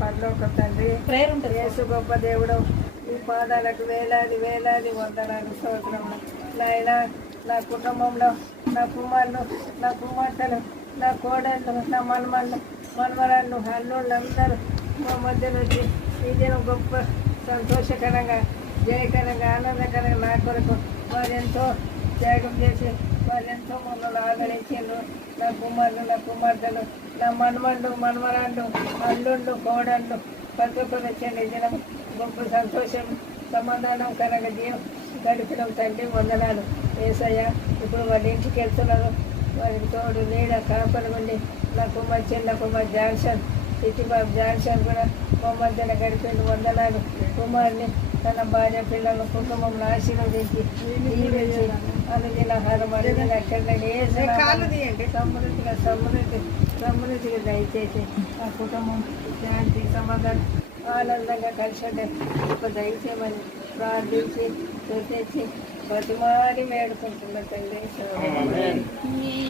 పరలోక తండ్రి, యేసు గొప్ప దేవుడు, ఈ పాదాలకు వేలాది వేలాది వందనాలు స్తోత్రములు. నాయన, నా కుటుంబంలో నా కుమారులు, నా కుమార్తెలు, నా కోడళ్ళు, నా మనమళ్ళు, మనవరాళ్ళు, అల్లుళ్ళు అందరూ మా మధ్యలో వచ్చి ఈ దినం గొప్ప సంతోషకరంగా, జయకరంగా, ఆనందకరంగా నా కొరకు వారు ఎంతో త్యాగం చేసి వాళ్ళు ఎంతో మమ్మల్ని ఆదరించారు. నా కుమారులు, నా కుమార్తెలు, నా మనమళ్ళు, మనవరాళ్ళు, అల్లుళ్ళు, కోడళ్ళు ప్రతి ఒక్కరు వచ్చండి. ఈ దినం గొప్ప సంతోషం, సమాధానం కరంగా జీవం గడిపిన తండ్రి వందనాలు. యేసయ్య, ఇప్పుడు వాళ్ళ ఇంటికి వెళ్తున్నారు. వారికి తోడు నీడ కాపలు ఉండి నా కుమార్ చిన్న కుమార్ జాన్సన్, సిటీబాబు జాన్సన్ కూడా మా మధ్యన గడిపిన వందనాలు. కుమార్ని తన భార్య పిల్లల కుటుంబంలో ఆశీర్వదించి దీవించి అనుదిన ఆహారం అనుదిన సమృద్ధిగా సమృద్ధిగా దయచేసి ఆ కుటుంబం శాంతి సమాధానం ఆనందంగా కలిసి దయచేయమని ప్రార్థించి చూసేసి బతిమారి వేడుకుంటున్న తండ్రి.